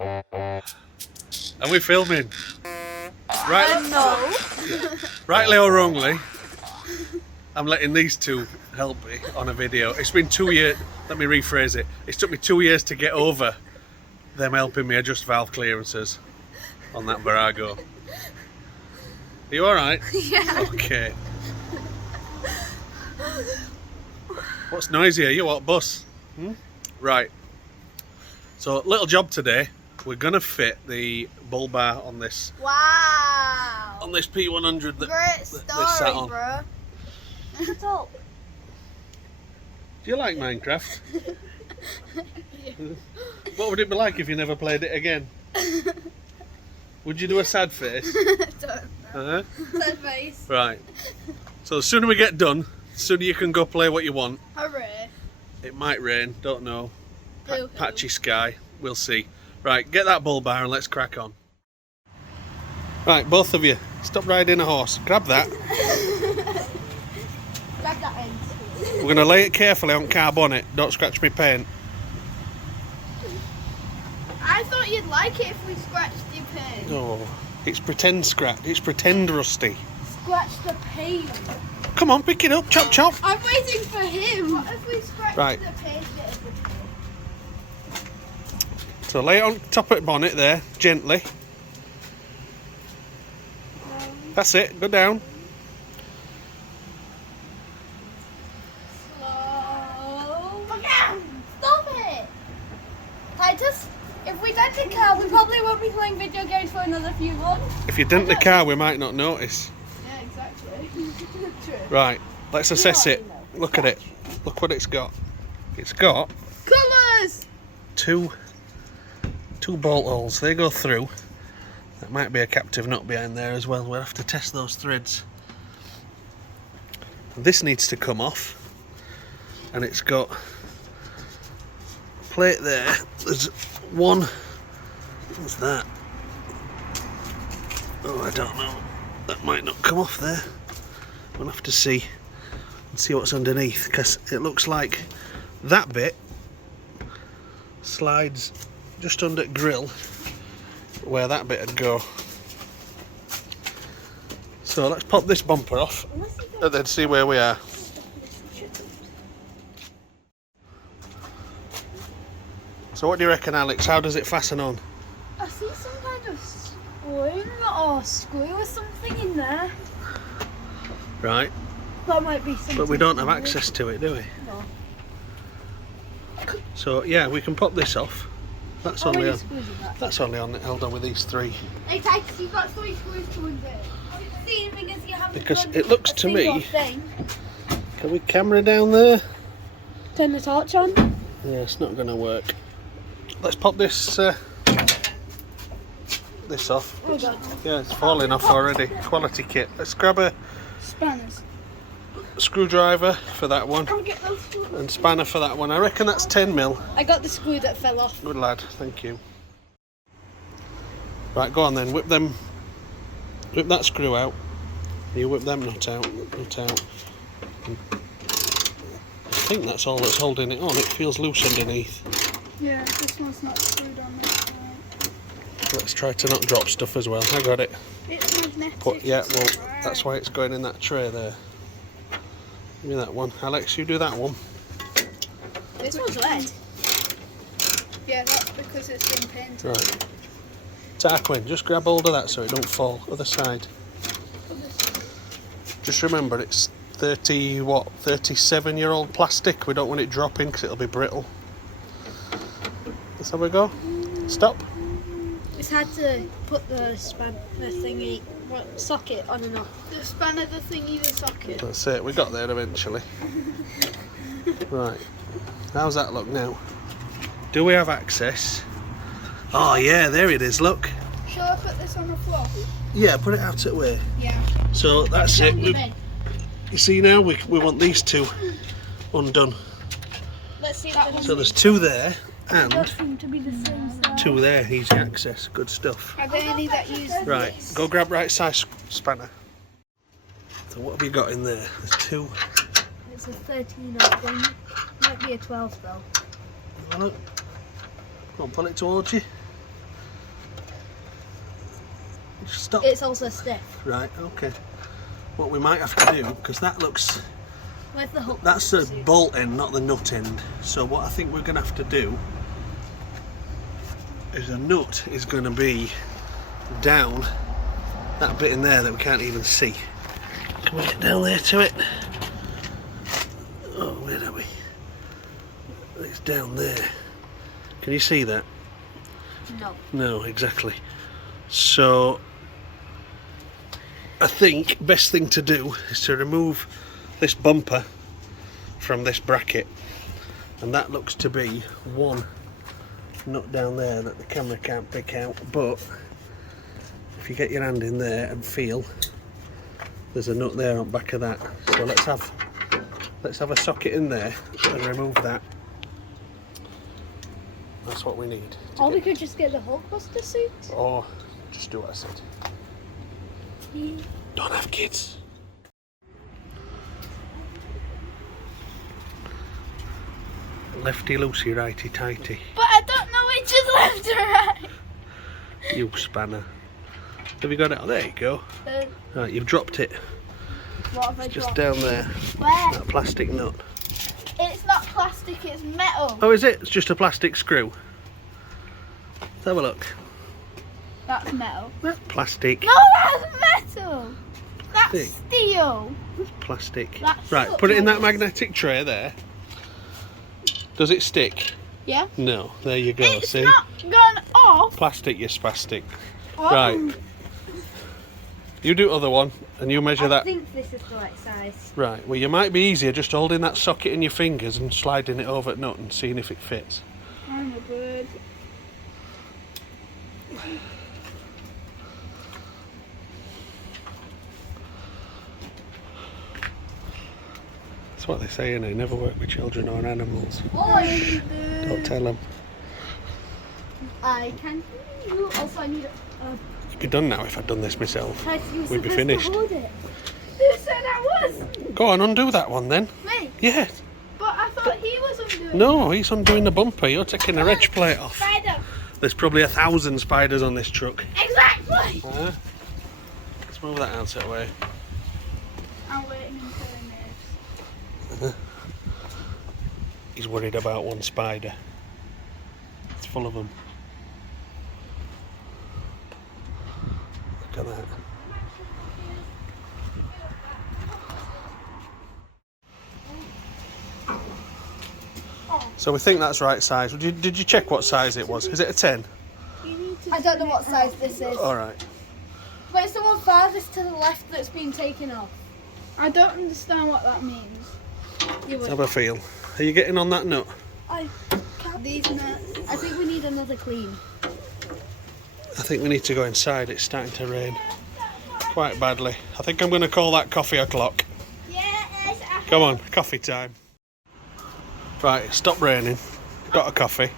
Are we filming? Right. No. Rightly or wrongly, I'm letting these two help me on a video. It's been 2 years. Let me rephrase it. It's took me 2 years to get over them helping me adjust valve clearances on that Virago. Are you alright? Yeah. Okay. What's noisier? You what, bus? Right. So, little job today. We're gonna fit the bull bar on this. Wow. On this P100 that Great they sat on. bro. Shut up. Do you like Minecraft? What would it be like if you never played it again? Would you do a sad face? Don't know. Sad face. Right. So the sooner we get done, the sooner you can go play what you want. Hooray. It might rain, don't know. Boo-hoo. Patchy sky, we'll see. Right, get that bull bar and let's crack on. Right, both of you, stop riding a horse. Grab that. Grab that end. We're going to lay it carefully on car bonnet. Don't scratch me paint. I thought you'd like it if we scratched your paint. Oh, it's pretend scratch. It's pretend rusty. Scratch the paint. Come on, pick it up. Chop, chop. I'm waiting for him. What if we scratch Right. the paint bit of the paint? So lay it on top of the bonnet there, gently. That's it. Go down. Slow. Stop it! Titus, if we dent the car, we probably won't be playing video games for another few months. If you dent the car, we might not notice. Yeah, exactly. True. Right, let's assess it. Look at it. Look what it's got. It's got Colours! two bolt holes. They go through. That might be a captive nut behind there as well. We'll have to test those threads. This needs to come off. And it's got a plate there. There's one. What's that? Oh, I don't know. That might not come off there. We'll have to see and see what's underneath, because it looks like that bit slides just under grill where that bit would go. So let's pop this bumper off and then see where we are. So what do you reckon, Alex? How does it fasten on? I see some kind of spring or screw or something in there. Right, That might be something. but we don't have access to it, do we? No. So yeah, we can pop this off. That's How only many on, screws is that? that's only on, held on with these three. Hey Titus, you've got 3 screws to undo. Because it looks to me. Thing. Can we camera down there? Turn the torch on. Yeah, it's not going to work. Let's pop this off. Oh god. Yeah, it's falling off already. Quality kit. Let's grab a Spanners. screwdriver for that one I'll get those screws. and spanner for that one. I reckon that's 10mm. I got the screw that fell off. Good lad, thank you. Right, go on then. Whip that screw out. You whip them nut out. I think that's all that's holding it on. It feels loose underneath. Yeah, this one's not screwed on. Let's try to not drop stuff as well. I got it. It's magnetic. But yeah, well, that's why it's going in that tray there. Give me that one. Alex, you do that one. This one's lead. Yeah, that's because it's been painted. Right. Tarquin, just grab hold of that so it don't fall. Other side. Just remember, it's 37-year-old plastic. We don't want it dropping because it'll be brittle. Let's have a go. Stop. It's had to put the socket on and off. The spanner, the thingy, the socket. That's it. We got there eventually. Right. How's that look now? Do we have access? Oh yeah, there it is. Look. Shall I put this on the floor? Yeah, put it out of the way. Yeah. So that's it. You see now, we want these two undone. Let's see that one. So there's two there and Seem to be the same size. two there. Easy access. Good stuff. Are there any that use Right, this? go grab right size spanner. So what have you got in there? There's two. It's a 13, I think. Might be a 12 though. Come on, pull it towards you. Stop. It's also stiff. Right, okay. What we might have to do, because that looks... Where's the hook? That's the bolt end, not the nut end. So what I think we're going to have to do is the nut is going to be down that bit in there that we can't even see. Can we get down there to it? Oh, where are we? It's down there. Can you see that? No. No, exactly. So I think best thing to do is to remove this bumper from this bracket, and that looks to be one nut down there that the camera can't pick out, but if you get your hand in there and feel, there's a nut there on the back of that. So let's have a socket in there and remove that. That's what we need. Or we could just get the Hulkbuster suit. Or just do what I said. Don't have kids. Lefty loosey, righty tighty. But I don't know which is left or right. You spanner. Have you got it? Oh, there you go. Right, you've dropped it. What have I Just dropped? down there. Where? That plastic nut. It's not plastic, it's metal. Oh, is it? It's just a plastic screw. Let's have a look. That's metal. That's plastic. No, that's metal. That's Plastic. steel. Plastic. That's Right, put it in that magnetic tray there. Does it stick? Yeah. No. There you go. It's See? not gone off. Plastic, you spastic. What? Right. You do other one, and you measure that. I think this is the right size. Right. Well, you might be easier just holding that socket in your fingers and sliding it over at nut and seeing if it fits. I'm a bird. That's what they say, innit? Never work with children or animals. Oi! Don't tell them. I can hear you. Also, I need a... It'd be done now if I'd done this myself. We'd We'd be finished. Hold it. Who said I was? Go on, undo that one then. Me? Yes. But I thought he was undoing. No, he's undoing the bumper. You're taking the reg plate off. Spider. There's probably 1,000 spiders on this truck. Exactly. Let's move that out of the way. I'm waiting until it moves. He's worried about one spider. It's full of them. Look at that. So we think that's right size. Did you check what size it was? Is it a 10? I don't know what size this is. Alright. But it's the one farthest to the left that's been taken off. I don't understand what that means. Let's have a feel. Are you getting on that nut? I can't. These nuts. I think we need another clean. I think we need to go inside. It's starting to rain quite badly. I think I'm going to call that coffee o'clock. Yes. Come on, coffee time. Right, stop raining. Got a coffee.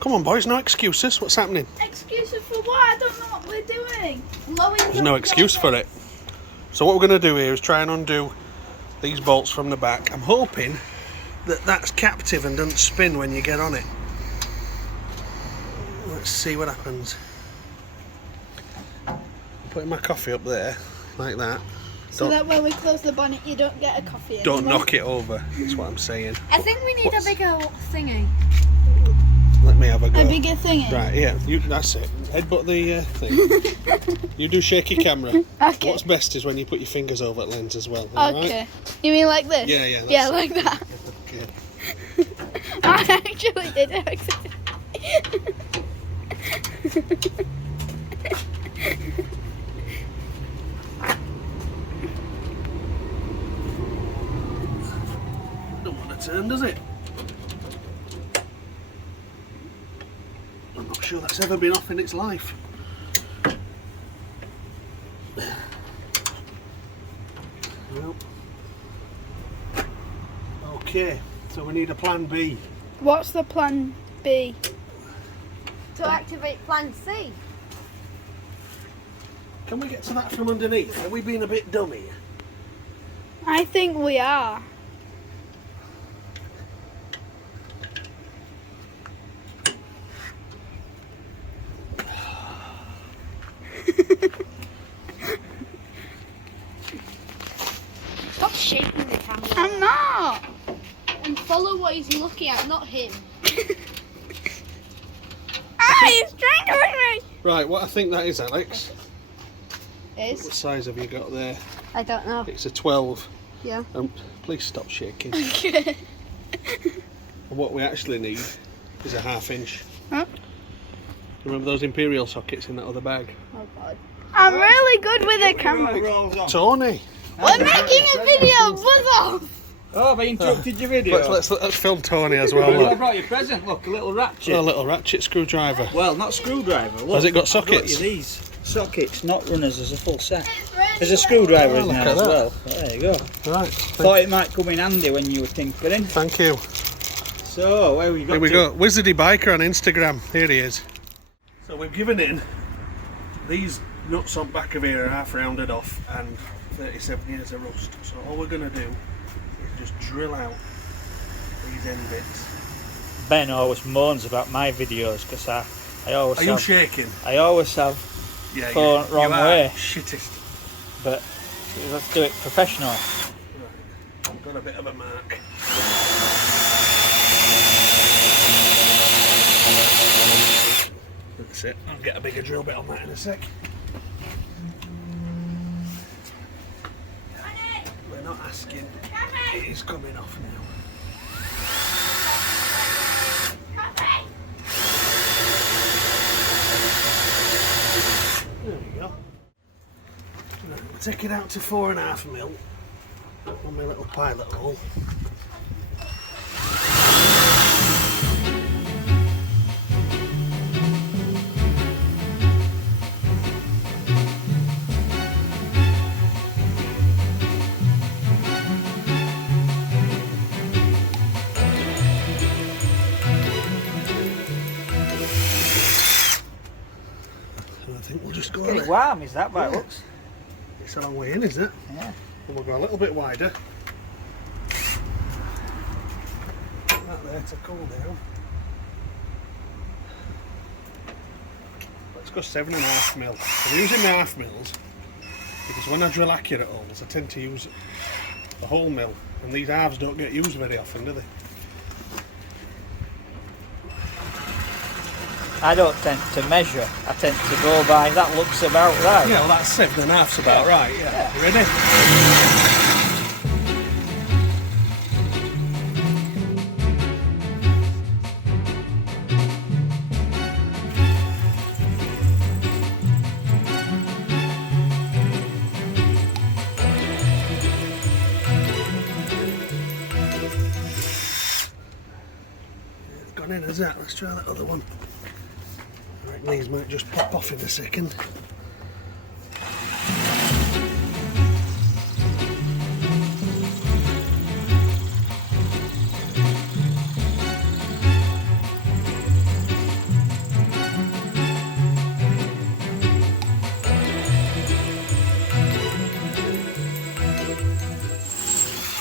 Come on, boys, no excuses. What's happening? Excuses for what? I don't know what we're doing. There's no excuse for it. So what we're going to do here is try and undo these bolts from the back. I'm hoping that that's captive and doesn't spin when you get on it. Let's see what happens. I'm putting my coffee up there, like that. So that when we close the bonnet, you don't get a coffee anymore. Don't knock it over, that's what I'm saying. I think we need a bigger thingy. Let me have a go. A bigger thingy? Right, yeah, that's it. Headbutt the thing. You do shaky camera. Okay. What's best is when you put your fingers over the lens as well. Okay. Right? You mean like this? Yeah, yeah. Yeah, like that. Okay. I actually did it. Don't want to turn, does it? I'm not sure that's ever been off in its life. Nope. Okay, so we need a plan B. What's the plan B? To activate plan C. Can we get to that from underneath? Have we been a bit dummy? I think we are. Follow what he's looking at, not him. He's trying to push me. Right, what I think that is, Alex. Is? What size have you got there? I don't know. It's a 12. Yeah. Please stop shaking. And what we actually need is a 1/2 inch. Huh? Remember those Imperial sockets in that other bag? Oh God. I'm really good with a camera. Tony! We're making a video, buzz off! Oh, have I interrupted your video? Let's film Tony as well. I Look. brought you a present, look, a little ratchet. A little ratchet screwdriver. Well, not screwdriver, look. Has it got I sockets? brought you these sockets, not runners, as a full set. Really There's a screwdriver in look there at as that. well. Oh, there you go. Right. Thought it might come in handy when you were tinkering. Thank you. So, where we got Here we to? go. Wizardy Biker on Instagram. Here he is. So we've given in. These nuts on back of here are half rounded off and 37 years of rust. So all we're going to do is just drill out these end bits. Ben always moans about my videos because I always Are you have, shaking? I always have, Yeah, Going wrong you are way. shittest. but you have to do it professionally. Right. I've got a bit of a mark. That's it. I'll get a bigger drill bit on that in a sec. We're not asking. It is coming off now. There we go. Right, we'll take it out to 4.5 mil on my little pilot hole. And I think we'll just go on Pretty it. warm, is that by it looks? It's a long way in, isn't it? Yeah. And we'll go a little bit wider. Put that there to cool down. Let's go 7.5 mil. I'm using my 1/2 mils because when I drill accurate holes, I tend to use the whole mill, and these halves don't get used very often, do they? I don't tend to measure, I tend to go by that looks about right. Yeah, well that's 7.5's about right. Yeah. You ready? It's gone in as that. Let's try that other one. I reckon these might just pop off in a second.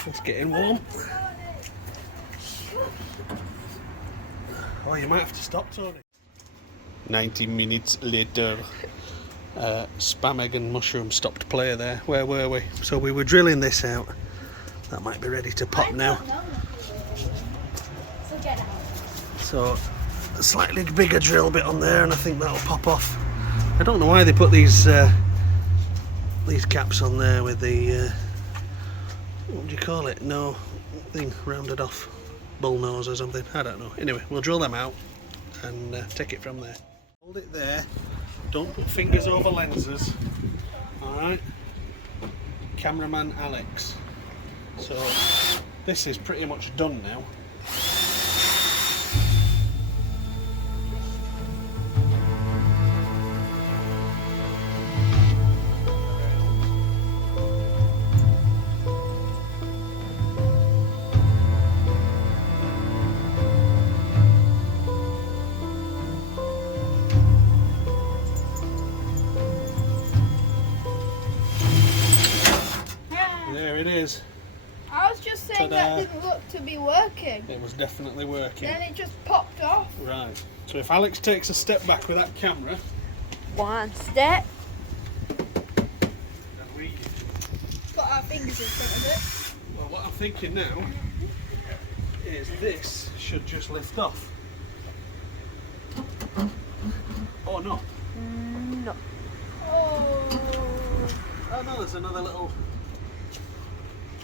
It's getting warm. Oh, you might have to stop, Tony. 90 minutes later. Spam egg and mushroom stopped play there. Where were we? So we were drilling this out. That might be ready to pop now. So get out. So a slightly bigger drill bit on there, and I think that'll pop off. I don't know why they put these caps on there with the what do you call it? No thing rounded off, bull nose or something. I don't know. Anyway, we'll drill them out and take it from there. Hold it there. Don't put fingers over lenses. All right. Cameraman Alex. So this is pretty much done now. There it is. I was just saying Ta-da. that didn't look to be working. It was definitely working. Then it just popped off. Right. So if Alex takes a step back with that camera, One step. and we, Put our fingers in front of it. well, what I'm thinking now is this should just lift off. Or not. No. Oh no, there's another little.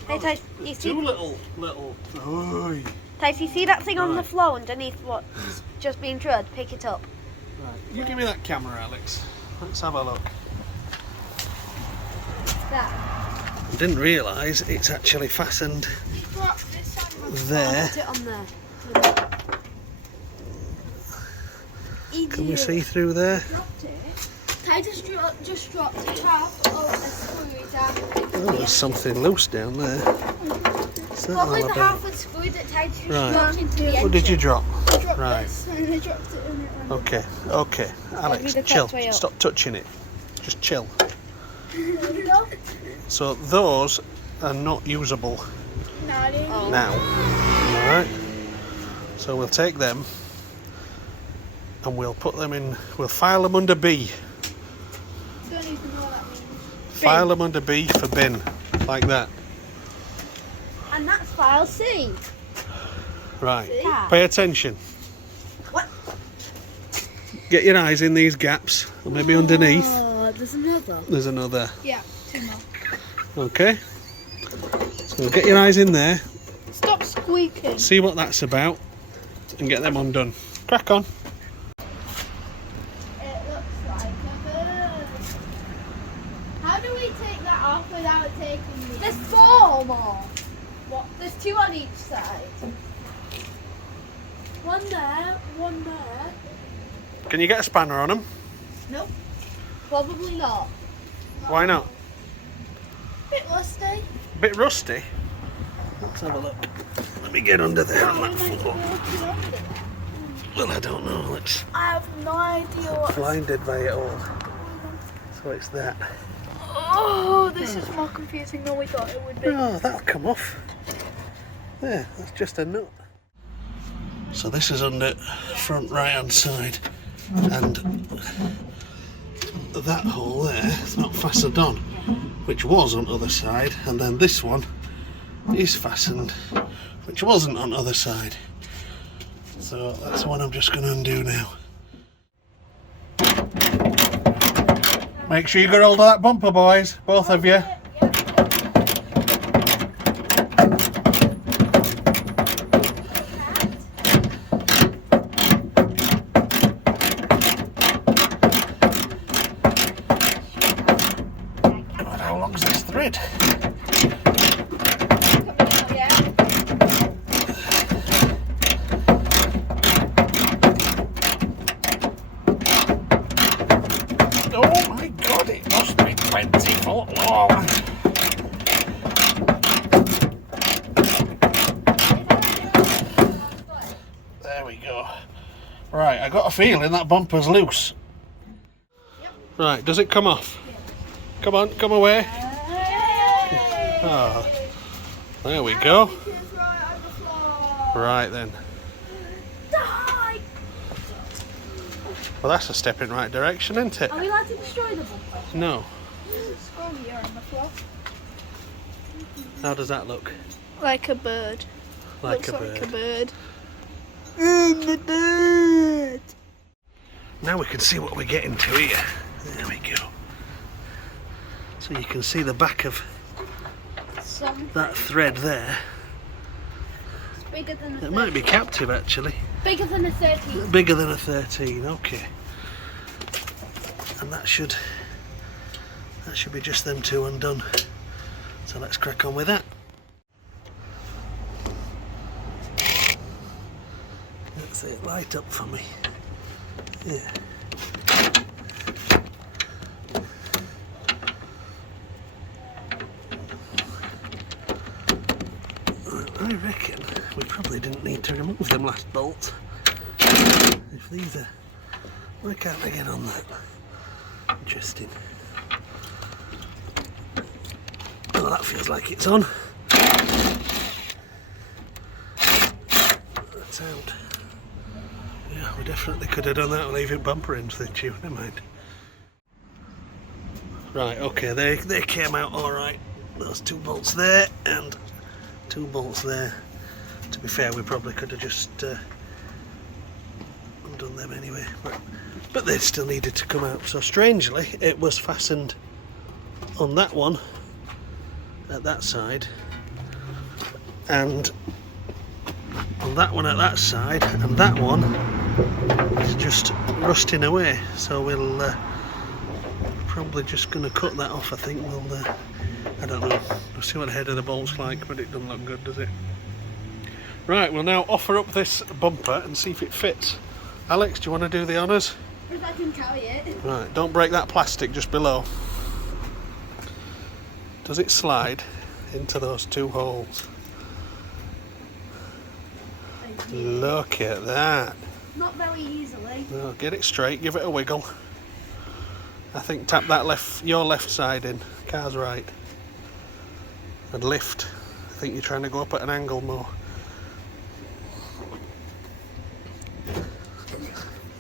Hey, Tice, you see? Two little. Oy. Tice, you see that thing on the Right. floor underneath what's just being trod? Pick it up. Right, you give me that camera, Alex. Let's have a look. That. I didn't realise it's actually fastened there. Put it on there. Can we see through there? Titus just dropped half of a screw down. Oh, there's something loose down there. What's that Probably all the about? half of the screw that Titus Right. dropped into the engine. What did you drop? I dropped Right. this and I dropped it in it. Okay, okay. Alex, me the chill. correct way up. Stop touching it. Just chill. No, So those are not usable I didn't. Oh. now. Alright. So we'll take them and we'll put them in, we'll file them under B. Don't even know what that means. File them under B for bin. Like that. And that's file C. Right. Yeah. Pay attention. What? Get your eyes in these gaps, or maybe underneath. Oh, there's another. There's another. Yeah, two more. Okay. So get your eyes in there, Stop squeaking. see what that's about, and get them undone. Crack on. It looks like a bird. How do we take that off without taking the... There's 4 more. What? There's 2 on each side. One there, one there. Can you get a spanner on them? Nope. Probably not. Why not? Bit rusty. Bit rusty. Let's have a look. Let me get under there on that floor. Well, I don't know. Let's I have no idea what... blinded by it all. So it's that. Oh, this is more confusing than we thought it would be. Oh, that'll come off. There, that's just a nut. So this is under front right hand side, and that hole there is not fastened on, which was on the other side, and then this one is fastened, which wasn't on the other side. So that's what I'm just going to undo now. Make sure you get hold of that bumper, boys, both of you. God, how long's this thread? Oh my God, it must be 20 foot long. There we go. Right, I got a feeling that bumper's loose. Right, does it come off? Come on, come away. Oh, there we go. Right then. Well, that's a step in the right direction, isn't it? Are we allowed to destroy the bumper? No. There's a scroll here on the floor. How does that look? Like a bird. Like a Looks bird. like a bird. The bird. Now we can see what we're getting to here. There we go. So you can see the back of that thread there. It's bigger than a It might be captive actually. Bigger than a 13. Bigger than a 13, okay. And that should be just them two undone. So let's crack on with that. Let's see it light up for me. Yeah. I reckon we probably didn't need to remove them last bolts. If these are... Why can't I get on that? Interesting. Oh, that feels like it's on. That's out. Yeah, we definitely could have done that and leave it bumper into the tune, never mind. Right, okay, they came out alright. Those 2 bolts there and 2 bolts there. To be fair, we probably could have just undone them anyway, but they still needed to come out. So strangely, it was fastened on that one at that side, and on that one at that side, and that one is just rusting away. So we'll probably just going to cut that off. I think we'll I don't know, we'll see what the head of the bolt's like, but it doesn't look good, does it? Right, we'll now offer up this bumper and see if it fits. Alex, do you want to do the honours? If I can carry it. Right, don't break that plastic just below. Does it slide into those two holes? Look at that. Not very easily. No, get it straight, give it a wiggle. I think tap that your left side in, car's right. And lift. I think you're trying to go up at an angle more.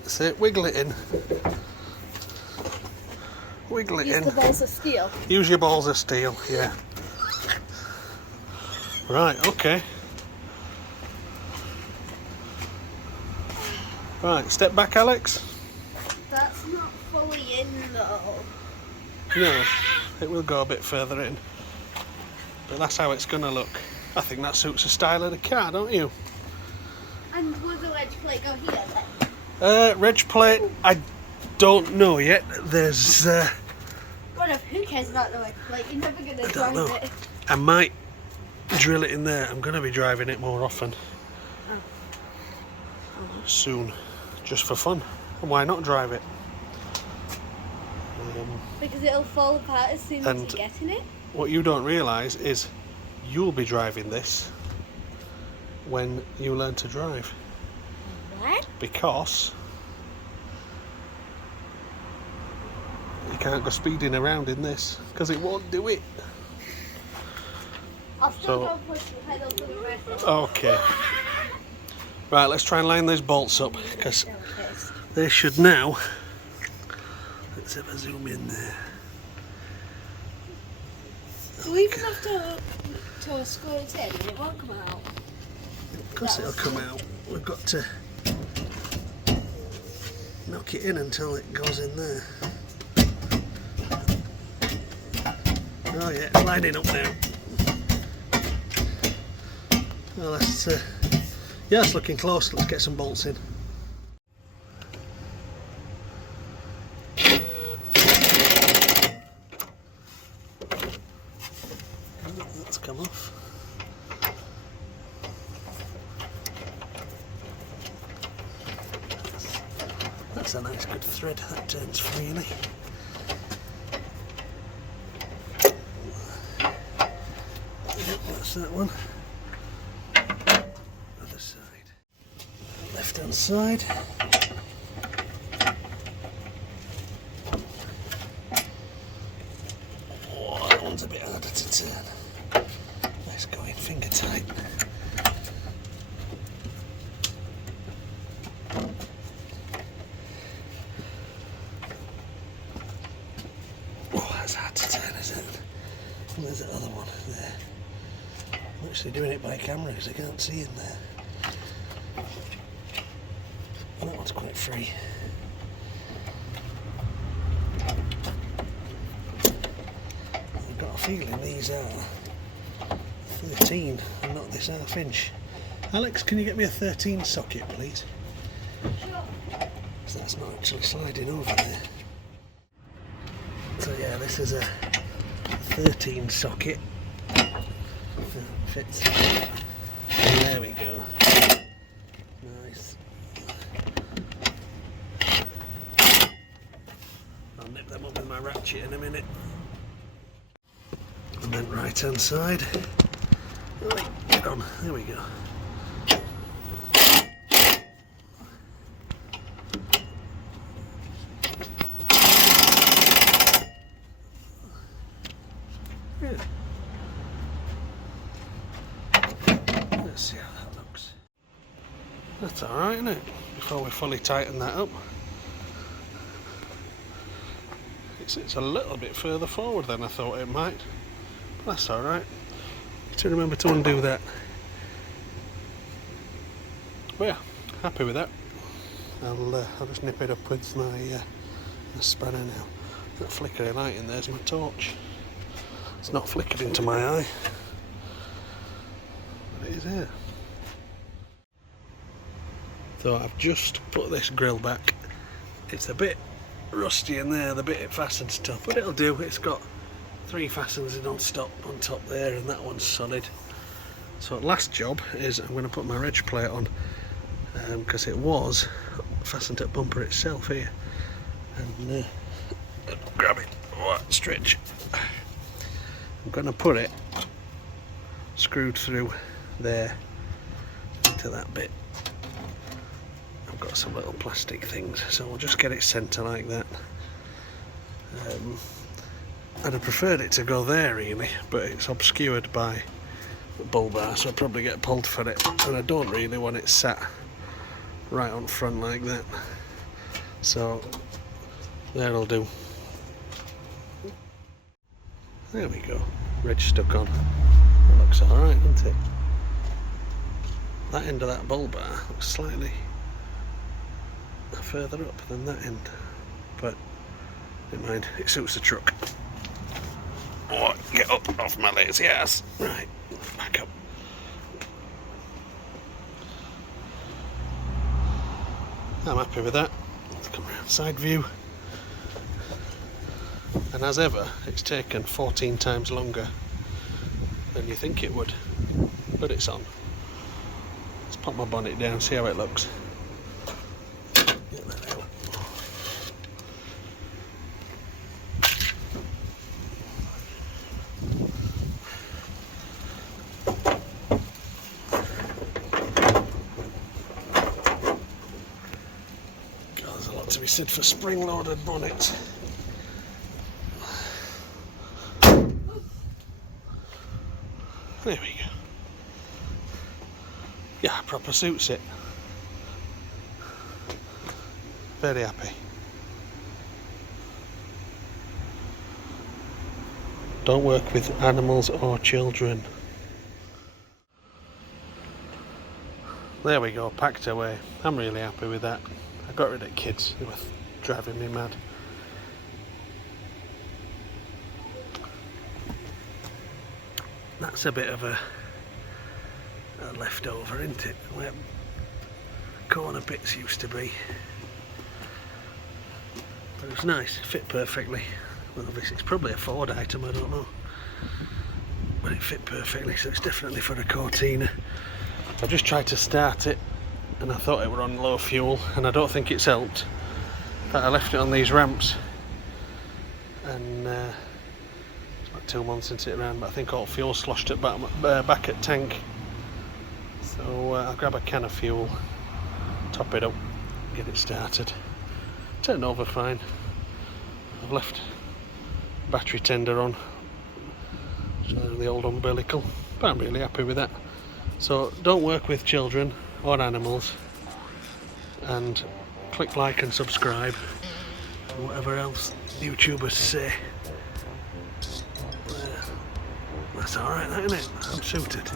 That's it, wiggle it in. Wiggle it in. Use the balls of steel. Use your balls of steel, yeah. Right, okay. Right, step back, Alex. That's not fully in though. No, it will go a bit further in. But that's how it's going to look. I think that suits the style of the car, don't you? And will the wedge plate go here then? Reg plate, I don't know yet. There's... Who cares about the wedge plate? You're never going to I don't drive know. it. I might drill it in there. I'm going to be driving it more often. Soon. Just for fun. And why not drive it? Because it'll fall apart as soon as you get in it. What you don't realise is you'll be driving this when you learn to drive. What? Because you can't go speeding around in this because it won't do it. I'll still go push the pedal to the rest. Okay. Right, let's try and line those bolts up because they should now. Let's have a zoom in there. We even have to screw it in and it won't come out. Of course it'll come out. We've got to knock it in until it goes in there. Oh yeah, it's lining up now. Well, yeah, it's looking close. Let's get some bolts in. That's come off. That's a nice good thread. That turns freely. Yep, that's that one. Other side. Left hand side. Oh, that one's a bit harder to turn. Nice going, finger tight. Oh, that's hard to turn, isn't it? And there's the other one there. I'm actually doing it by camera because I can't see in there. That one's quite free. I've got a feeling these are 13 and not this ½ inch. Alex, can you get me a 13 socket, please? Sure. So that's not actually sliding over there. So yeah, this is a 13 socket. Fits. And there we go. Nice. I'll nip them up with my ratchet in a minute. And then right hand side. Right, get on. There we go. Yeah. Let's see how that looks. That's alright, isn't it? Before we fully tighten that up. It sits a little bit further forward than I thought it might. But that's alright. To remember to undo that But yeah, happy with that. I'll just nip it up with my spanner now. That flickering light in there's my torch. It's not flickered into my eye, but it is here. So I've just put this grill back. It's a bit rusty in there, the bit it fastens to, but it'll do. It's got 3 fasteners in on top there, and that one's solid. So last job is I'm going to put my reg plate on, because it was fastened at bumper itself here, and grab it, stretch. I'm going to put it screwed through there into that bit. I've got some little plastic things, so we'll just get it centre like that. And I preferred it to go there really, but it's obscured by the bull bar, so I'll probably get pulled for it, and I don't really want it sat right on front like that. So there'll do. There we go, reg stuck on. That looks alright, doesn't it? That end of that bull bar looks slightly further up than that end, but never mind, it suits the truck. Oh, get up off my lazy ass. Right, back up. I'm happy with that. Let's come around side view. And as ever, it's taken 14 times longer than you think it would, but it's on. Let's pop my bonnet down, see how it looks. Get that out. God, there's a lot to be said for spring-loaded bonnets. There we go. Yeah, proper suits it. Very happy. Don't work with animals or children. There we go, packed away. I'm really happy with that. I got rid of kids who were driving me mad. That's a bit of a leftover, isn't it? Where corner bits used to be. But it was nice, it fit perfectly. Well, obviously it's probably a Ford item, I don't know. But it fit perfectly, so it's definitely for a Cortina. I've just tried to start it, and I thought it were on low fuel, and I don't think it's helped. In fact, I left it on these ramps, and it's about 2 months since it ran, but I think all fuel sloshed at back at tank. So I'll grab a can of fuel, top it up, get it started. Turned over fine. I've left battery tender on, so the old umbilical, but I'm really happy with that. So don't work with children or animals, and click like and subscribe, and whatever else YouTubers say. That's alright, isn't it? I'm suited.